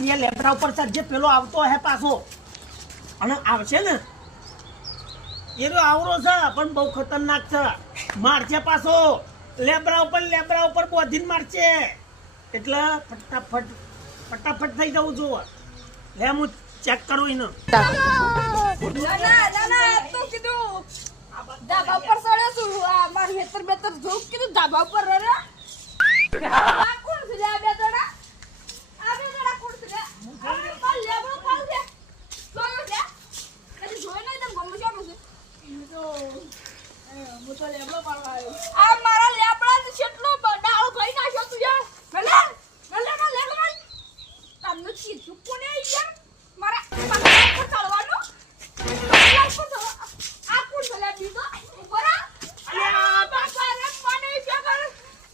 લેબડા ઉપર ચડજે, પેલો આવતો હે પાછો અને આવશે ને એનો આવરો છે પણ બહુ ખતરનાક છે. મારશે પાછો લેબડા ઉપર બોધીને મારશે એટલે ફટાફટ થઈ જવું જોવે. લે હું ચેક કરું એને. ધાબા પર સડે છું માર હેતર બેતર જોક કીધું ધાબા પર રે આ કોણ છે આ બે જણા કોણ છે આ લેબડો કોણ છે જોયો છે કદી જોયો નહીં તમ ગમે છે હું તો લેબડો પાડવા આવ્યો. આ મારા લેબડા ને કેટલો ડાળો થઈ નાખ્યો તું યાર ભલે તમને કીધું કોને યાર મારા પગલા પર ચડવાનું આ કોણ છે લેબડી તો બરા અરે બાપા રે મને જબર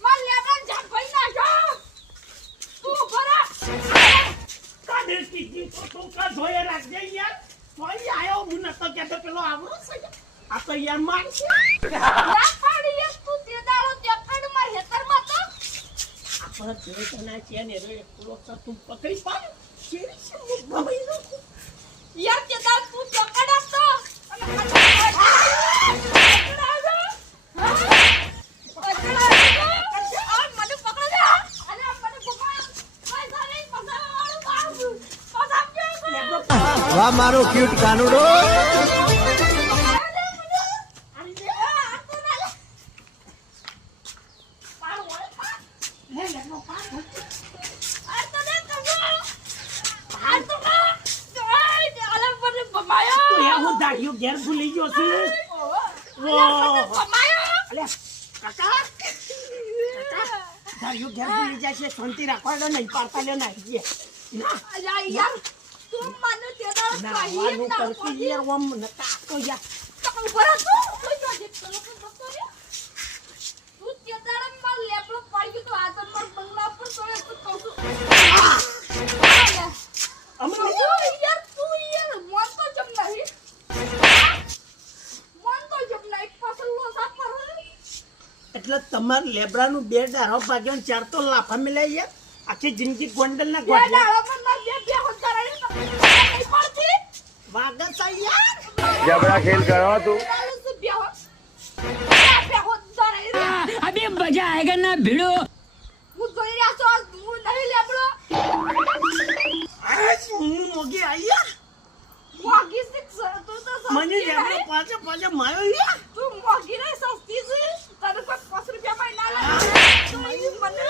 માર લેબડા ઝાપઈ નાખ્યો તું બરા કાઢે કી તો કા જોયે રાખજે યાર. કોઈ આયો હું નતો કેતો પેલો આવરો છે આ તો યાર મારશે ના પાડી તું તે દાડો ચકડ માર હેતરમાં તો આપણે દેખના છે ને રે પૂરો તું પકડી પાડ શેરી છે હું ભમાઈ નો યાર તે દાડ તું ચકડ આપતો વાહ મારો ક્યુટ કાનુડો. ઘેર ભૂલી ગયો છું. ઘેર ભૂલી જાય છે. શાંતિ રાખવા દો નહીં પાડતા લે નાખીએ યાર તું મને તે દાડો નાવાનું કરતી યાર ઓમ નતા તો યાર તું બરા તું તે દાડો માં લેબડો પાડી તો આ તો મર બંગલા પર તોય તું કહું છું અમને યાર તું યાર મન તો જમ નહીં પાછળ લો સાપ પર એટલે તમાર લેબડાનું બે ડાળો ભાગ્યો ને ચાર તો લાફા મિલાઈ યાર. આખી જિંદગી ગોંડલ ના ગોંડલ વાગત યાર જબરા ખેલ કરો તું. अभी मजा आएगा ना भिड़ो. હું જોઈ રહ્યા છો હું નહીં લેબડો આ હું મોગી આયા મોગી સિક્સ તું તો મને લેબડો પાછો માયો યાર. તું મોગી નહીં સસ્તી છે તને કોઈ 5 રૂપિયા માં ના લે મને